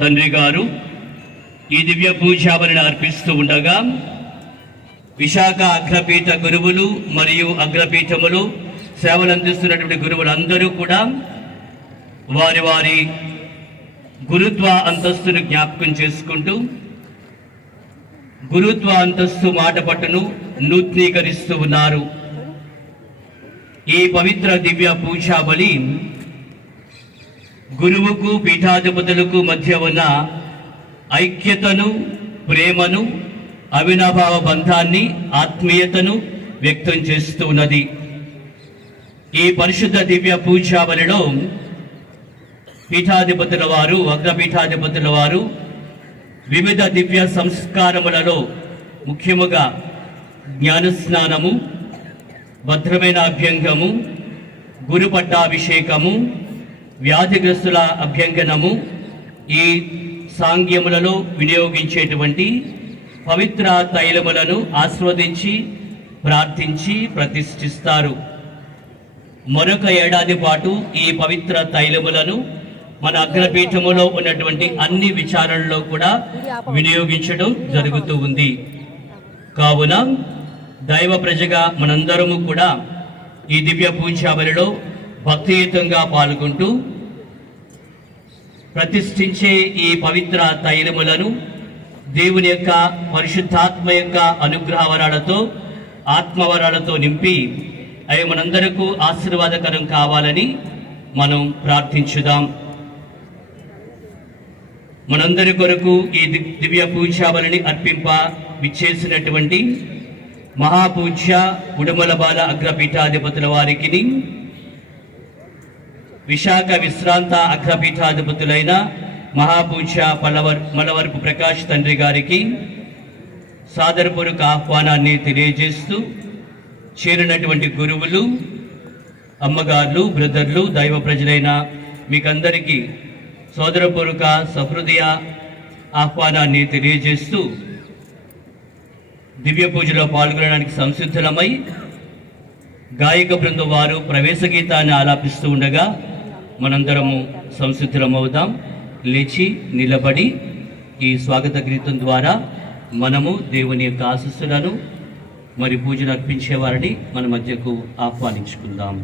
తండ్రి గారు ఈ దివ్య పూజాబలిని అర్పిస్తూ ఉండగా విశాఖ అగ్రపీఠ గురువులు మరియు అగ్రపీఠములు సేవలు అందిస్తున్నటువంటి గురువులందరూ కూడా వారి వారి గురుత్వ అంతస్తును జ్ఞాపకం చేసుకుంటూ గురుత్వ అంతస్తు మాట పట్టును నూతనీకరిస్తూ ఉన్నారు. ఈ పవిత్ర దివ్య పూజాబలి గురువుకు పీఠాధిపతులకు మధ్య ఉన్న ఐక్యతను, ప్రేమను, అవినాభావ బంధాన్ని, ఆత్మీయతను వ్యక్తం చేస్తూ ఉన్నది. ఈ పరిశుద్ధ దివ్య పూజాబలిలో పీఠాధిపతుల వారు, అగ్రపీఠాధిపతుల వారు వివిధ దివ్య సంస్కారములలో ముఖ్యముగా జ్ఞానస్నానము, భద్రమైన అభ్యంగము, గురు పట్టాభిషేకము, వ్యాధిగ్రస్తుల అభ్యంగనము, ఈ సాంగ్యములలో వినియోగించేటువంటి పవిత్ర తైలములను ఆస్వాదించి ప్రార్థించి ప్రతిష్ఠిస్తారు. మరొక ఏడాది పాటు ఈ పవిత్ర తైలములను మన అగ్రపీఠములో ఉన్నటువంటి అన్ని విచారణలో కూడా వినియోగించడం జరుగుతూ ఉంది. కావున దైవ ప్రజగా మనందరము కూడా ఈ దివ్య పూజాబలిలో భక్తియుతంగా పాల్గొంటూ ప్రతిష్ఠించే ఈ పవిత్ర తైలములను దేవుని యొక్క పరిశుద్ధాత్మ యొక్క అనుగ్రహవరాలతో, ఆత్మవరాలతో నింపి అవి మనందరకు ఆశీర్వాదకరం కావాలని మనం ప్రార్థించుదాం. మనందరి కొరకు ఈ దివ్య పూజాబలిని అర్పింప విచ్చేసినటువంటి మహాపూజ్య ఉడుమలబాల అగ్రపీఠాధిపతుల వారికి, విశాఖ విశ్రాంత అగ్రపీఠాధిపతులైన మహాపూజ్య మలవరపు ప్రకాష్ తండ్రి గారికి సాదరపూర్వక ఆహ్వానాన్ని తెలియజేస్తూ చేరినటువంటి గురువులు, అమ్మగారులు, బ్రదర్లు, దైవ ప్రజలైన మీకందరికీ సోదరపూర్వక సహృదయ ఆహ్వానాన్ని తెలియజేస్తూ దివ్య పూజలో పాల్గొనడానికి సంసిద్ధులమై గాయక బృందం వారు ప్రవేశ గీతాన్ని ఆలాపిస్తూ ఉండగా మనందరము సంసిద్ధులమవుదాం. లేచి నిలబడి ఈ స్వాగత గీతం ద్వారా మనము దేవుని యొక్క ఆశీస్సులను మరి పూజలు అర్పించేవారిని మన మధ్యకు ఆహ్వానించుకుందాం.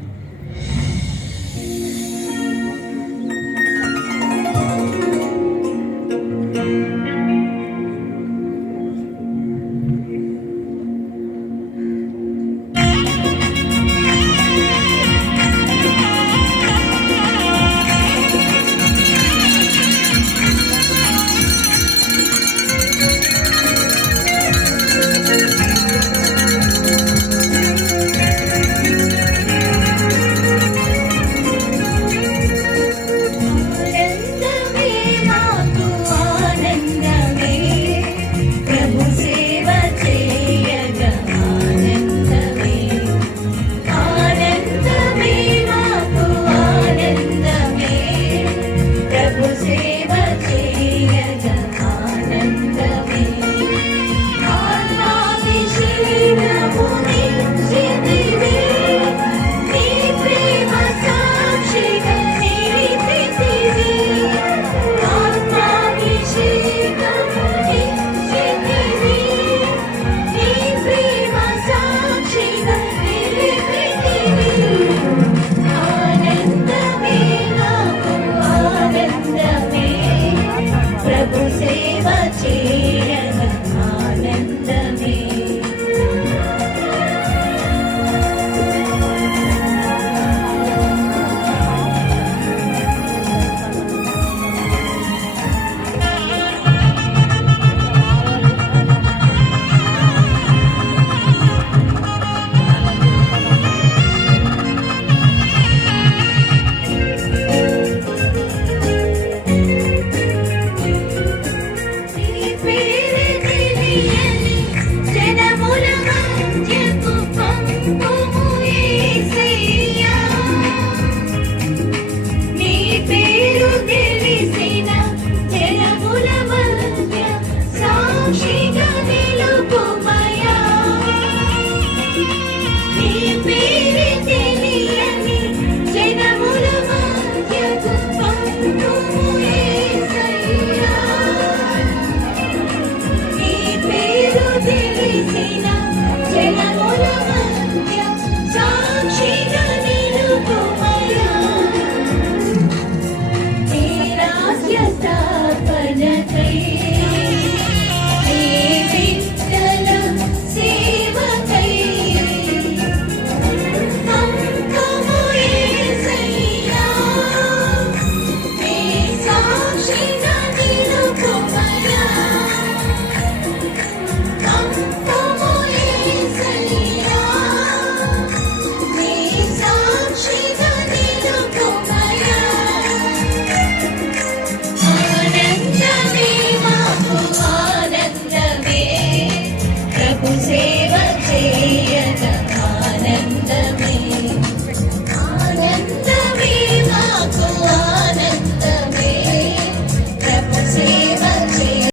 సేవ చే